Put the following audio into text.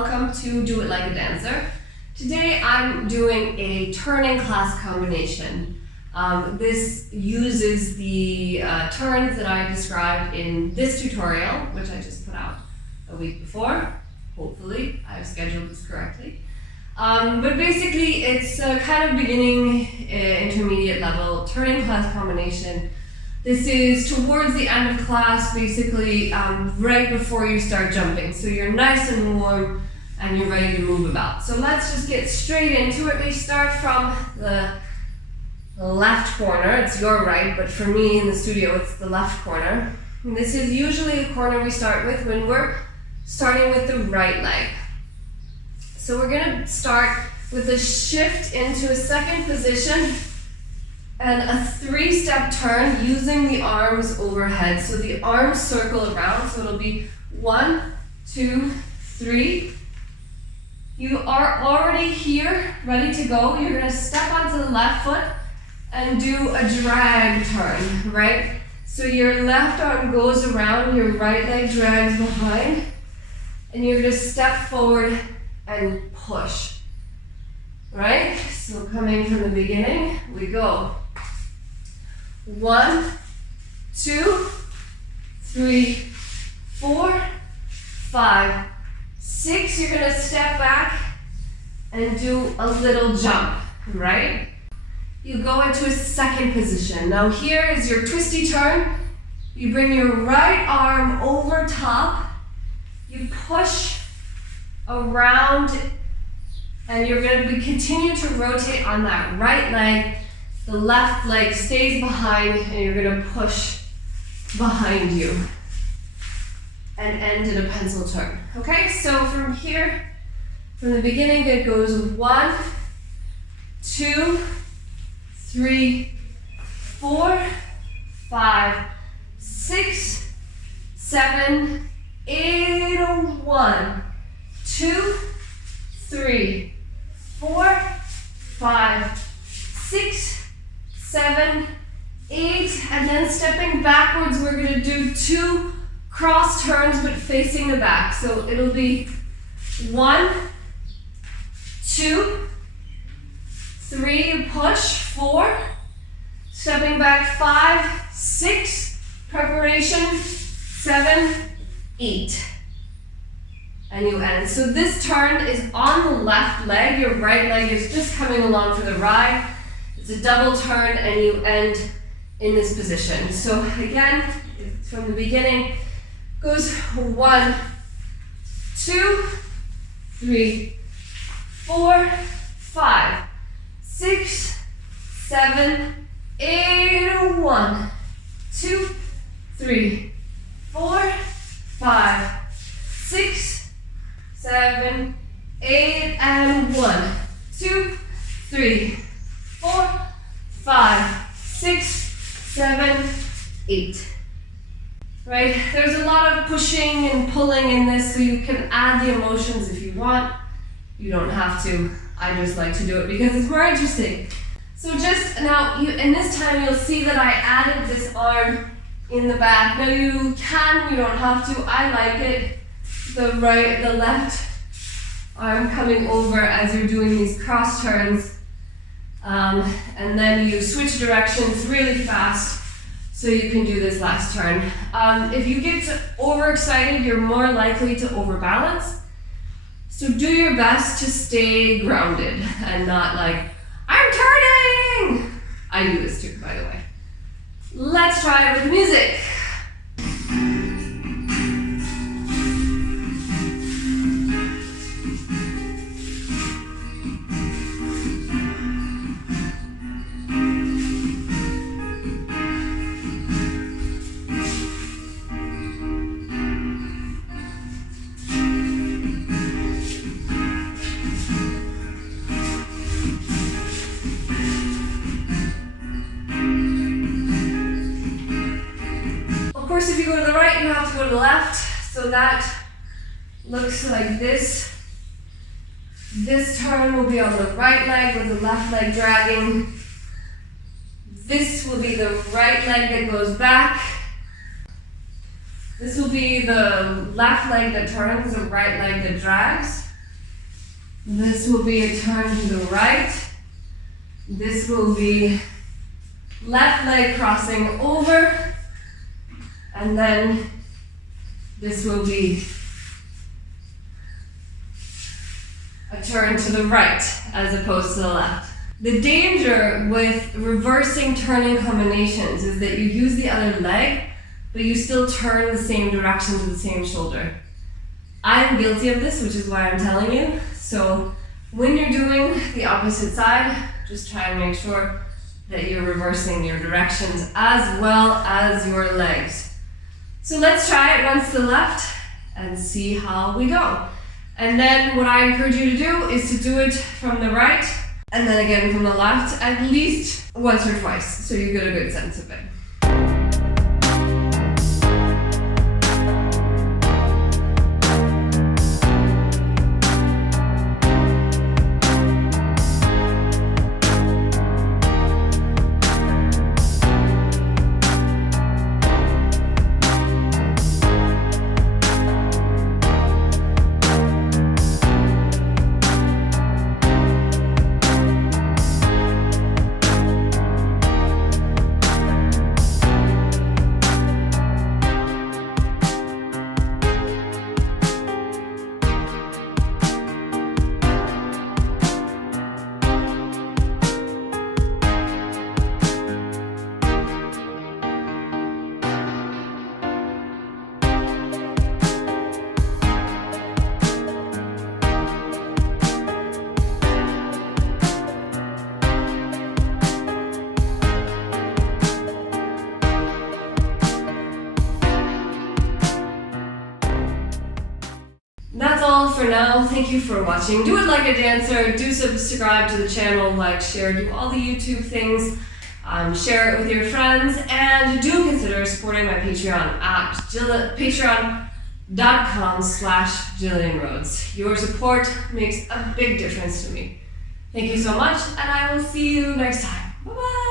welcome to Do It Like a Dancer. Today I'm doing a turning class combination. This uses the turns that I described in this tutorial, which I just put out a week before. Hopefully I've scheduled this correctly. But basically it's a kind of beginning, intermediate level turning class combination. This is towards the end of class, basically right before you start jumping. So you're nice and warm and you're ready to move about. So let's just get straight into it. We start from the left corner. It's your right, but for me in the studio it's the left corner. And this is usually the corner we start with when we're starting with the right leg. So we're going to start with a shift into a second position and a 3-step turn using the arms overhead. So the arms circle around, so it'll be 1, 2, 3. You are already here, ready to go. You're gonna step onto the left foot and do a drag turn, right? So your left arm goes around, your right leg drags behind, and you're gonna step forward and push, right? So coming from the beginning, we go. 1, 2, 3, 4, 5, 6. You're gonna step back and do a little jump, right? You go into a second position. Now here is your twisty turn. You bring your right arm over top. You push around and you're gonna continue to rotate on that right leg. The left leg stays behind and you're gonna push behind you and end in a pencil turn. Okay, so from here, from the beginning, it goes 1, 2, 3, 4, 5, 6, 7, 8, 1, 2, 3, 4, 5, 6, 7, 8, and then stepping backwards, we're going to do 2 cross turns but facing the back. So it'll be 1, 2, 3, push, 4, stepping back 5, 6, preparation, 7, 8. And you end. So this turn is on the left leg, your right leg is just coming along for the ride. It's a double turn and you end in this position. So again, from the beginning, goes 1, 2, 3, 4, 5, 6, 7, 8, 1, 2, 3, 4, 5, 6, 7, 8, and 1, 2, 3, 4, 5, 6, 7, 8. Right? There's a lot of pushing and pulling in this, so you can add the emotions if you want. You don't have to. I just like to do it because it's more interesting. So just now, in this time, you'll see that I added this arm in the back. Now you can, you don't have to. I like it. The left arm coming over as you're doing these cross turns. And then you switch directions really fast so you can do this last turn. If you get overexcited, you're more likely to overbalance. So do your best to stay grounded and not like, I'm turning! I do this too, by the way. Let's try it with music. Of course, if you go to the right, you have to go to the left. So that looks like this. This turn will be on the right leg with the left leg dragging. This will be the right leg that goes back. This will be the left leg that turns, the right leg that drags. This will be a turn to the right. This will be left leg crossing over. And then this will be a turn to the right as opposed to the left. The danger with reversing turning combinations is that you use the other leg, but you still turn the same direction to the same shoulder. I am guilty of this, which is why I'm telling you. So when you're doing the opposite side, just try and make sure that you're reversing your directions as well as your legs. So let's try it once to the left and see how we go. And then what I encourage you to do is to do it from the right and then again from the left at least once or twice so you get a good sense of it. That's all for now. Thank you for watching. Do it like a dancer. Do subscribe to the channel, like, share, do all the YouTube things. Share it with your friends, and do consider supporting my Patreon at patreon.com/Gillian Rhodes. Your support makes a big difference to me. Thank you so much, and I will see you next time. Bye-bye.